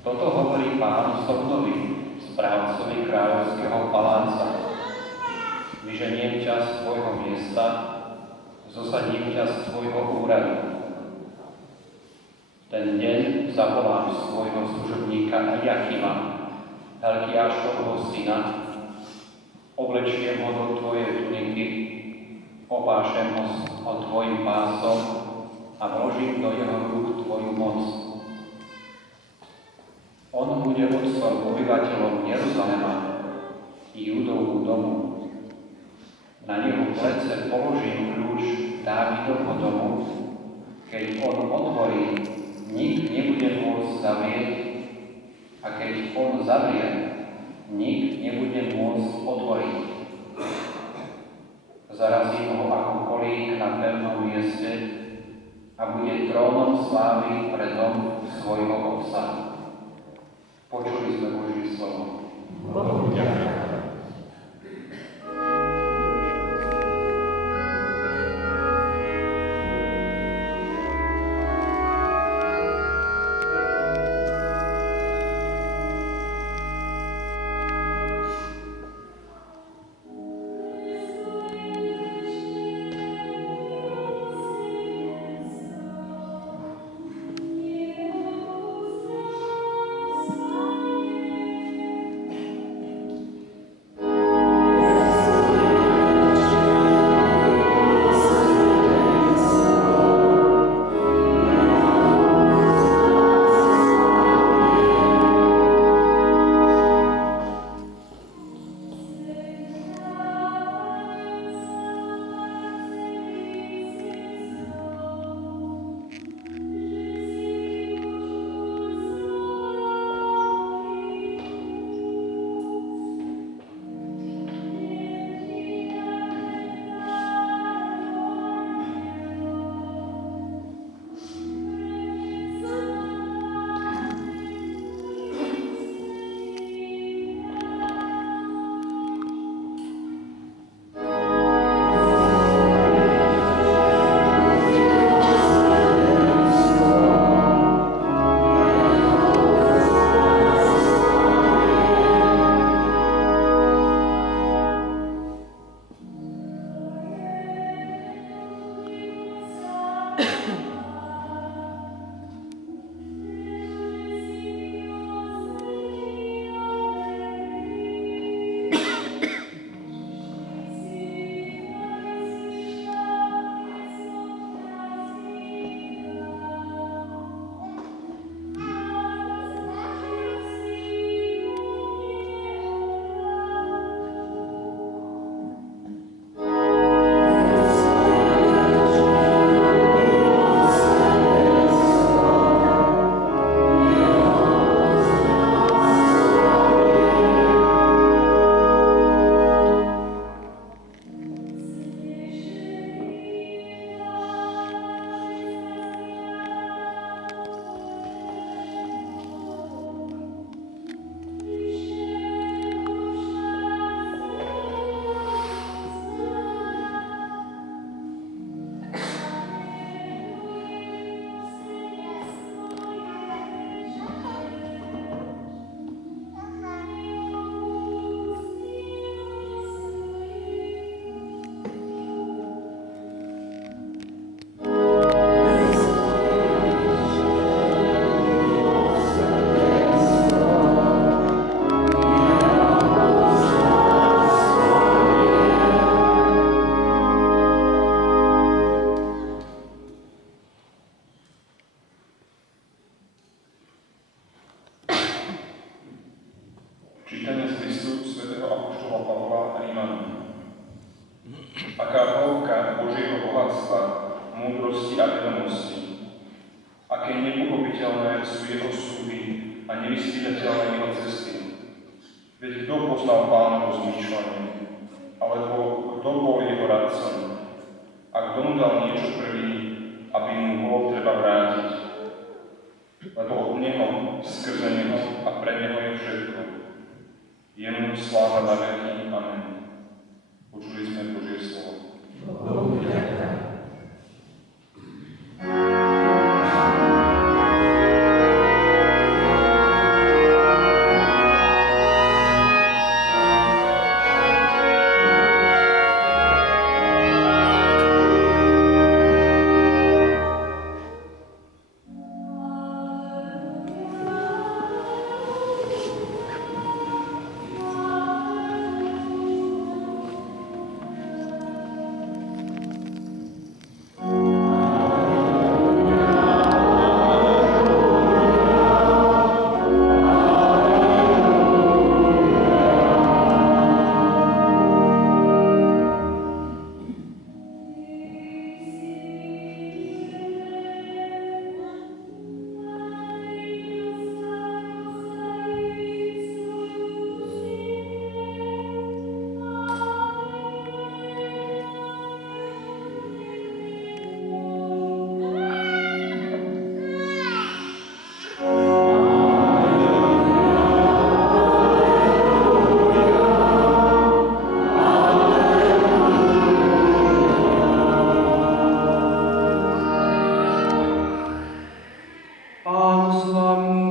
Toto hovorí Pán Sotnovi, správcovi kráľovského paláca. Vyženiem ťa z tvojho miesta, zosadím ťa z tvojho úradu. Ten deň zavolám svojho služobníka Jakima, Helkiášovho syna, oblečiem ho do tvojej tuniky, opášem ho tvojim pásom a vložím do jeho rúk tvoju moc. On bude vodcom obyvateľom Jeruzalema i Judovú domu. Na jeho plece položím kľúč Dávidovho domu. Keď on otvorí, nik nebude môcť zavrieť, a keď on zavrie, nik nebude môcť otvoriť. Zarazím ho ako kolík na pevnom mieste a bude trónom slávy pre dom svojho otca. Počuli sme Božie slovo. Bohu ďakujem. Čítanie z listu svätého apoštola Pavla Rímanom. Aká hĺbka Božieho bohatstva, múdrosti a vedomosti, aké nepochopiteľné sú jeho súdy a nevyspytateľné jeho cesty. Veď kto poznal Pánovo zmýšľanie, alebo kto bol jeho radcom, a kto mu dal niečo prvý, aby mu bolo treba vrátiť. Lebo od neho, skrze neho a pre neho je všetko. Jemu sláva na veky. Amen. Počuli sme Božie slovo. Bohu ďakujem. s vami.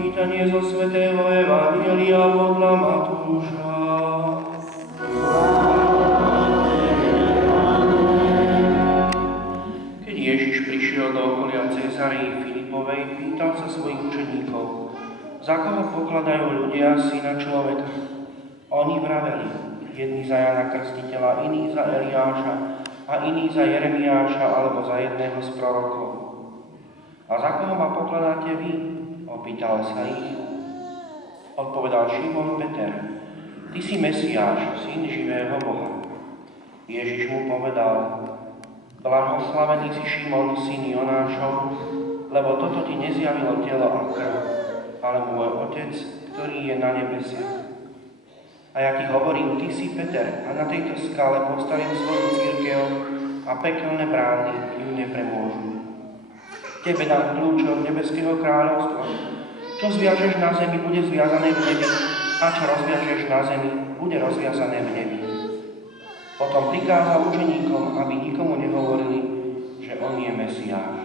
Čítanie zo svätého Evanjelia podľa Matúša. Keď Ježiš prišiel do okolia Cézarei Filipovej, pýtal sa svojich učeníkov, za koho pokladajú ľudia Syna človeka. Oni vraveli, jedni za Jana Krstiteľa, iní za Eliáša a iní za Jeremiáša alebo za jedného z prorokov. A za koho ma pokladáte vy? Opýtal sa ich. Odpovedal Šimon Peter, ty si Mesiáš, syn živého Boha. Ježiš mu povedal, blahoslavený si Šimon, syn Jonášov, lebo toto ti nezjavilo telo a krv, ale môj Otec, ktorý je na nebesiach. A ja ti hovorím, ty si Peter, a na tejto skále postavím svoju cirkev a pekelné brány ju nepremôžu. Tebe dám kľúčov nebeského kráľovstva. Čo zviažeš na zemi, bude zviazané v nebi, a čo rozviažeš na zemi, bude rozviazané v nebi. Potom prikázal učeníkom, aby nikomu nehovorili, že on je Mesiáš.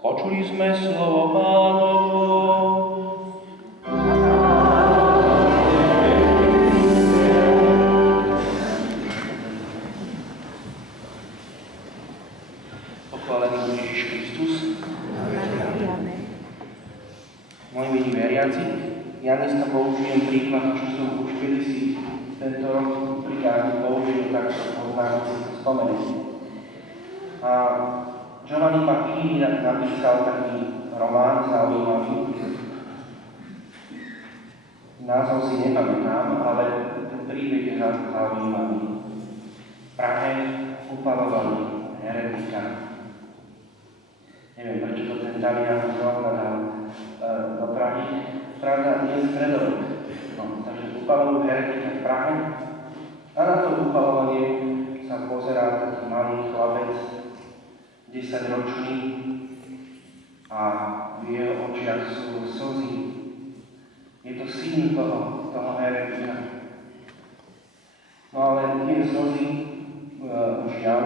Počuli sme slovo Pánovo. Pochválený Ježiš Kristus. Moji milí veriaci, ja dneska použijem príklad, čo som už kedysi tento rok pri kázni použil, tak to poznám, spomenúť. A Giovanni Pacchini napísal taký román zaujímavý. Názov si nepamätám, ale ten príbeh je zaujímavý. V Prahe upalovali heretika. Neviem, prečo to ten Talian dal do Prahy. Pravda, nie je stredovek. No, takže upalujú heretika v Prahe. A na to upalovanie sa pozerá taký malý chlapec, 10-ročný, a v jeho očiach sú slzy. Je to syn toho heretika. No ale tie slzy žiaľ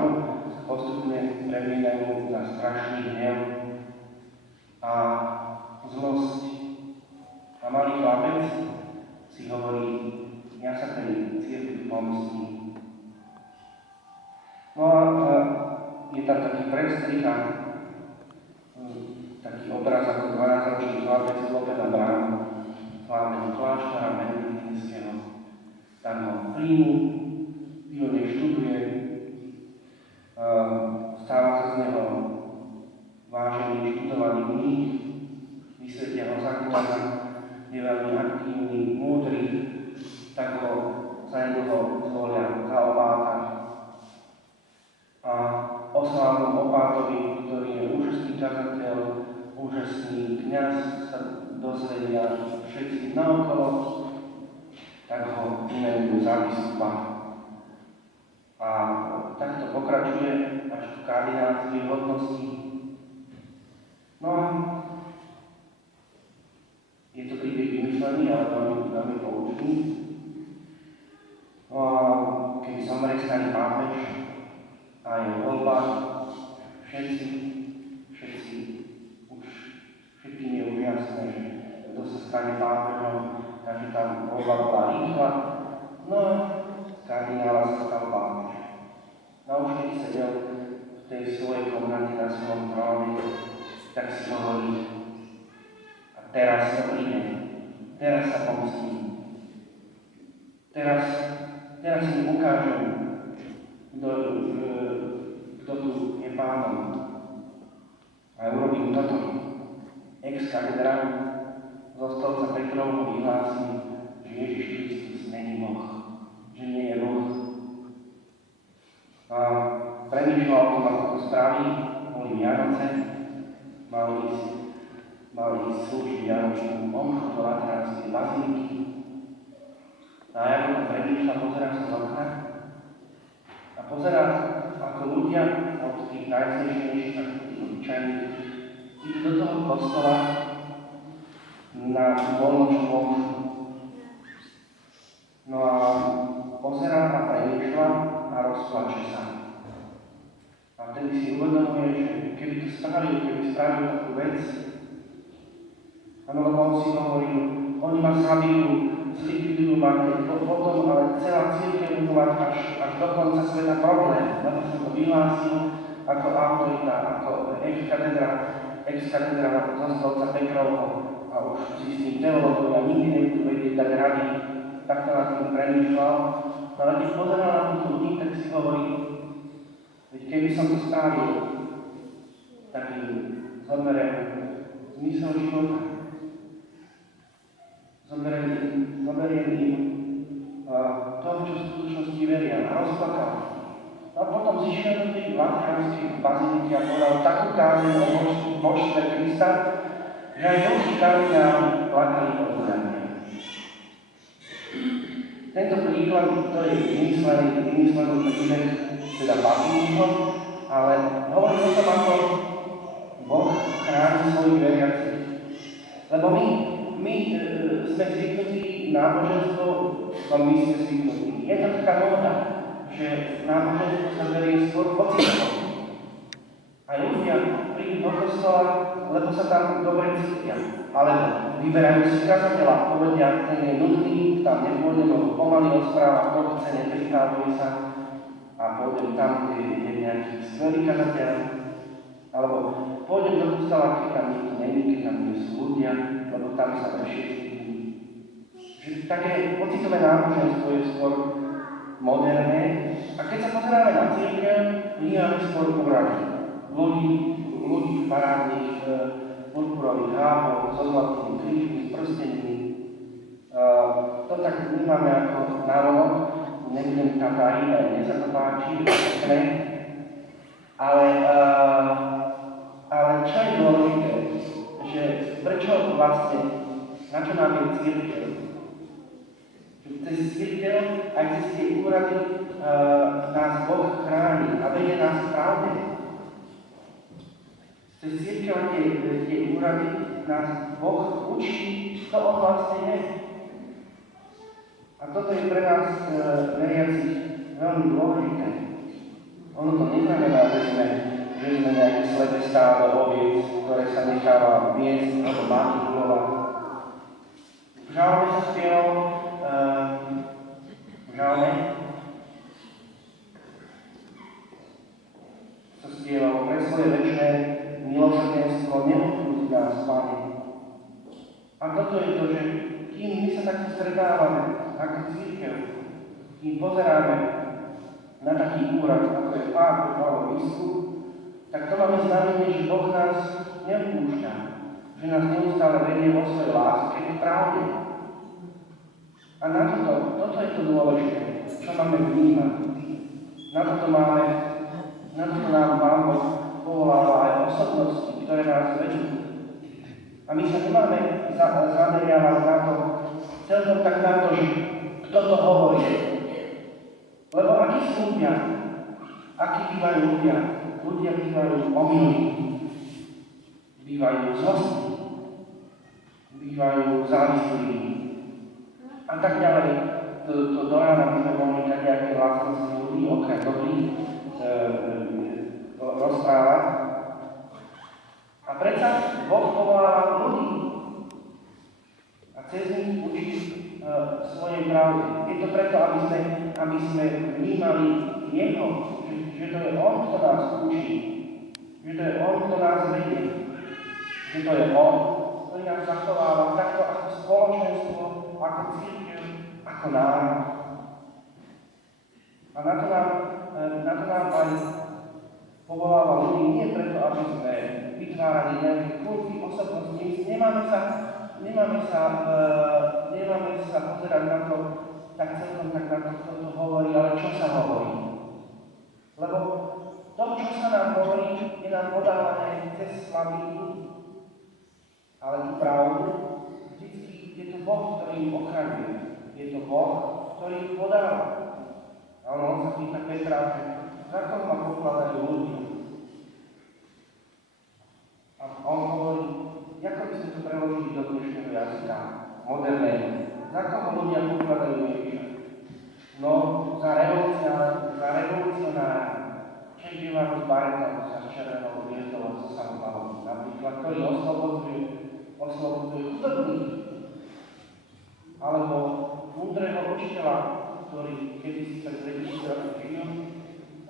postupne premieňajú na strašný hnev a zlosť. A malý chlapec si hovorí, ja sa tej cirkvi pomstím. No a je tam taký predstrih, taký obraz ako 12-ročný chlapec klope na bránu hlavného kláštora benediktínskeho. Tam ho príjmu, pilne študuje, stáva sa z neho vážený, študovaný mních, vysvetia ho za kňaza, je veľmi aktívny, múdry, tak ho zanedlho zvolia za opáta. A o slávnom opátovi, ktorý je úžasný kazateľ, úžasný kňaz, sa dozvedia všetci naokolo, tak ho vymenujú za biskupa. A takto pokračuje až v kardinálskej hodnosti. No a je to príbeh vymyslený, ale veľmi poučný. No a keď zomrie starý pápež a je voľba, všetkým je už jasné, že kto sa stane pápežom, takže tam voľba bola rýchla. No a kardinála sa stal pápež. No už keď sedel v tej svojej komnate na svojom tróne, tak si hovorí, a teraz to príde, teraz sa pomstím. Teraz si ukážem, kto tu je pánom. A urobím toto. Ex cathedra zo stolca Petrovho vyhlásim, že Ježiš Kristus není Boh, že nie je Boh. A premýšľal o tom, ako to spraví, boli Vianoce, mali ísť slúžiť Vianočnú omšu do Lateránskej bazíliky. A ja to premýšľa, pozerá sa z okna a pozerá, ako ľudia od tých najznešnejších až tých obyčajných idú do toho kostola na voľnočnú omšu. No a pozerá a premýšľa a rozplače sa. A vtedy si uvedomuje, že keby to spravil takú vec, lebo on si hovoril, oni ma zabijú, zlikvidujú ma, potom ale celá cirkev bude mať až do konca sveta problém, lebo som to vyhlásil ako autorita, ako ex-katedra Zostolca Petrovho a už si s tým teológovia nikdy nebudú vedieť dať rady, takto nad tým premýšľal. Ale keď pozeral na túto ľudí, tak si hovorí, veď keby som to spravil, tak im zoberiem zmysel života. Zoberiem im to, čo v skutočnosti veria, a rozplakal. A potom zišiel do tej Lateránskej baziliky a povedal takú kázeň o božstve Krista, že aj boží kardináli plakali od zrania. Tento príklad, to je vymyslený príbeh, teda Babilího, ale hovorí o tom, ako Boh chráni svojich veriacich. Lebo my sme zvyknutí náboženstvo, no my sme zvyknutí. Je to taká móda, že náboženstvo sa berie skôr pocitovo. A ľudia prídu do kostola, lebo sa tam dobre cítia. Alebo vyberajú si kazateľa, povedia, ten je nudný, tam nepôjdem, lebo pomaly rozpráva, trochu sa neprichávajú sa a pôjdem tam, kde je nejaký skvelý kazateľ. Alebo pôjdem do kostola, keď tam nikto není, keď tam nie sú ľudia, lebo tam sa prešieť. Že také pocitové náboženstvo je skôr moderné. A keď sa pozeráme na cirkev, vnímame skôr úrady. Ľudí v parádnych purpurových háboch, so zlatými krížmi, s prstenmi. To tak vnímame ako návod. Nebudem tam tajiť, aj mne sa to páči, ale čo je dôležité, že prečo vlastne, na čo nám je cirkev? Cez cirkev, aj cez tie úrady nás Boh chráni a vedie nás pravde. Cez cirkev a tie úrady nás Boh učí, kto on vlastne je. A toto je pre nás veriacich veľmi dôležité. Ono to neznamená, že sme nejaké slepé stádo oviec, ktoré sa necháva viesť alebo manipulovať. V žalme sa spieval, pre svoje večné milosrdenstvo neodpúšť nás, Pane. A toto je to, že kým my sa takto stretávame, ako cirkev, kým pozeráme na taký úrad, ako je pápež alebo biskup, tak to máme znamenie, že Boh nás neopúšťa, že nás neustále vedie vo svojej láske k pravde. A na toto je to dôležité, čo máme vnímať. Na toto nám Pán Boh povoláva aj osobnosti, ktoré nás vedú. A my sa nemáme zameriavať na to, celkom tak na to, že kto to hovorí. Lebo akí sú ľudia, akí bývajú ľudia bývajú omylní, bývajú zlostní, bývajú závislí a tak ďalej. To do rána by sme mohli nejaké vlastnosti ľudí, okrem dobrých, rozprávať. A predsa Boh povoláva ľudí a cez nich učí svojej pravdy. Je to preto, aby sme vnímali Jeho, že to je On, kto nás učí, že to je On, kto nás vedie, že to je On, ktorý nás zachováva takto ako spoločenstvo, ako cirkev, ako národ. A na to nám aj povoláva ľudí nie preto, aby sme vytvárali nejaké kulty osobnosti. Nemáme sa pozerať na to, tak celkom tak na to, kto to hovorí, ale čo sa hovorí. Lebo to, čo sa nám hovorí, je nám podávané cez slavíky, ale tú pravdu, vždycky je to Boh, ktorý ich ochraňuje. Je to Boh, ktorý ich podáva. A on sa pýta Petra, že za koho ma pokladajú ľudia? A on hovorí, ako by sme to preložili do dnešného jazyka, moderného. Za koho ľudia pokladajú Ježiša? No, za revolúciu príbehom z baretov sa s červenou hviezdou a so samopavom, napríklad, ktorý oslobodzuje chudobných, alebo múdreho učiteľa, ktorý kedysi pred 2000 rokov žil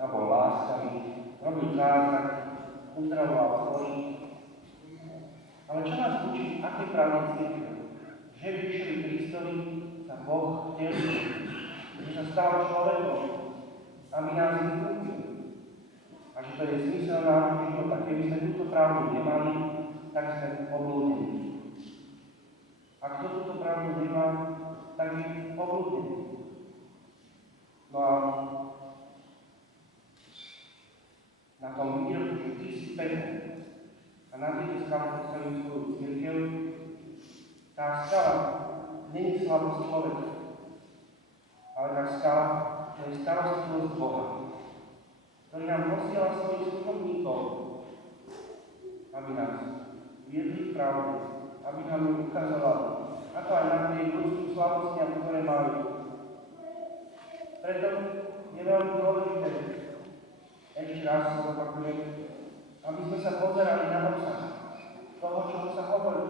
a bol láskavý, robil zázrak, uzdravoval chorých. Ale čo nás učí, aké pravdy cirkev? Že v Ježišovi Kristovi sa Boh vtelil, že sa stal človekom, aby nás vykúpil. A že to je zmysel nášho života. Keby sme túto pravdu nemali, tak sme poblúdení. A kto túto pravdu nemá, tak je poblúdený. No a na tom výroku, že ty si pekný a na tejto skale postavím svoju cirkev, tá skala nie je slabosť človeka, ale tá skala to je starostlivosť Boha, ktorý nám posiela svojich služobníkov, aby nás viedli v pravde, aby nám ju ukazovali, ako aj na tej ľudských slabostiach, ktoré majú. Preto je veľmi dôležité, ešte raz sa zopakujem, aby sme sa pozerali na obsah toho, čo sa hovorí.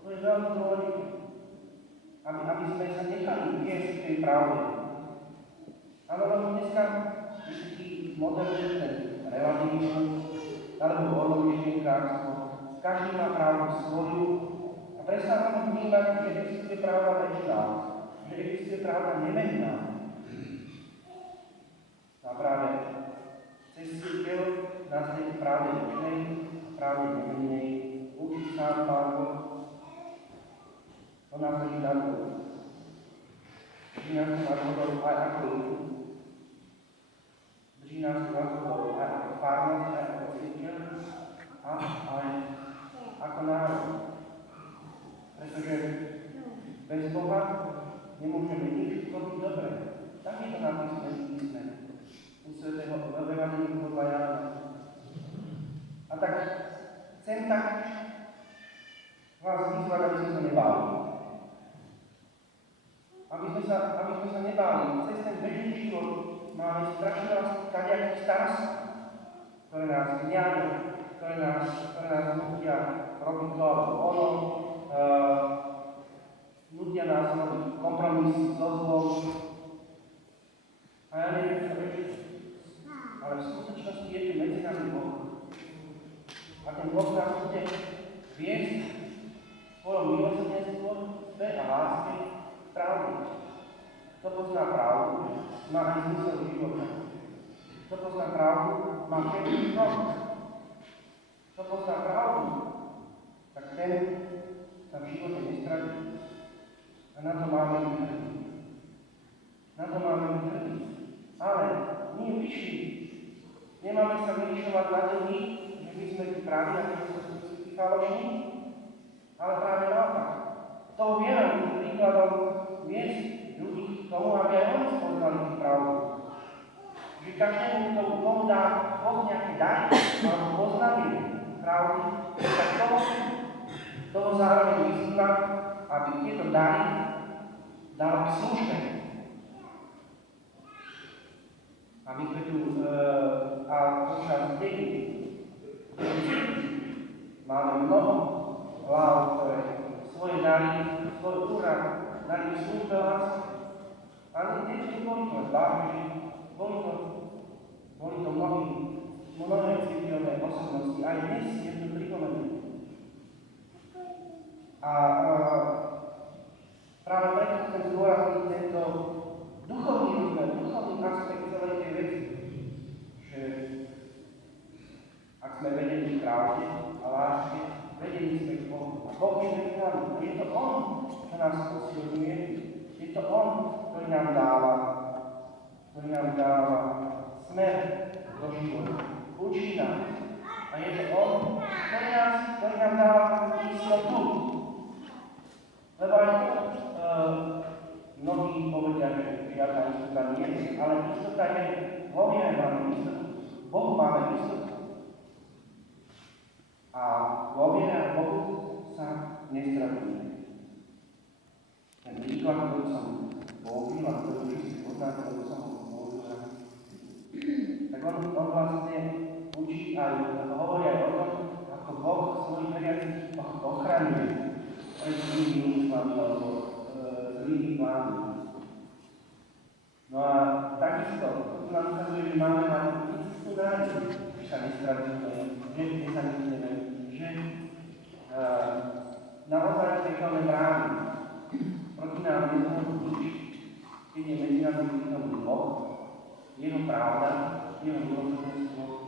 To je veľmi dôležité, aby sme sa nechali viesť v tej pravde. Áno, lebo dneska je taký moderný ten relativizmus, alebo voľnomyšlienkarstvo. Každý má pravdu svoju a prestávame vnímať, že existuje pravda väčšina, že existuje pravda nemenná. A práve cez cirkev nás tej pravde väčšnej a pravde nemennej učí sám Pán Boh. To nás drží na dvoru. Drží nás na dvoru aj ako ľudí. Drží nás na dvoru aj ako farnosť, aj ako cirkev a aj ako národ. Pretože bez Boha nemôžeme nič robiť dobre. Tak je to napísané v písme u svätého Evanjelia podľa Jána. A tak chcem tak vás vyzvať, aby sme sa nebáli. Aby sme sa nebáli. Cez ten bežný život máme strašne kadejakých starostí, ktoré nás gňajú, ktoré nás nutia robiť to alebo ono, nutia nás robiť kompromisy so zlom. A ja neviem, ale v skutočnosti je tu medzi nami Boh. A ten Boh nás bude viesť svojou milosrdenstvom, sve a láske pravdy. Kto pozná pravdu, má aj zmysel života. Kto pozná pravdu, má všetký krok. Kto pozná pravdu, tak ten sa v živote nestratí. A na to máme hrdí. Na to máme hrdí. Ale nie vyšší. Nemáme sa vylišovať na tým, že my sme tí praví a že sme tí falošní, ale práve naopak. Tou vierou, tým príkladom viesť ľudí k tomu, aby aj oni spoznali tú pravdu. Že každému, komu dá Boh nejaké dary, alebo poznanie pravdy, tak toho zároveň vyzýva, aby tieto dary dal k službe. Aby sme tu a počas dní máme mnoho hlav, ktoré svoje dary, svoj úrad dali v službe lásky. Ale tieto boli to báži, boli to mnohé cirkevné osobnosti, aj dnes je to pripomenuté. A práve preto chcem zdôrazniť tento duchovný aspekt celej tej veci, že ak sme vedení v pravde a láske, vedení sme k Bohu. A Boh je medzi nami. A je to On, čo nás posilňuje. Je to On, ktorý nám dáva smer do života. Učí nás. A je to On, ktorý nám dáva istotu. Lebo aj mnohí povedia, že žiadna istota nie je, ale istota je, vo viere máme istotu, Bohu máme istotu. A vo viere a Bohu sa nestratíme. Ten príklad, ktorý som použil a ktorý všetci poznáte, ktorý som ho použil, tak on pravdu. No a takisto, to nám ukazuje, že máme mať istú nádej, že sa nestratíme, že sa nestratíme, že naozaj pekelné brány proti nám nezmôžu nič, keď je medzi nami prítomný Boh, jeho pravda, jeho milosrdenstvo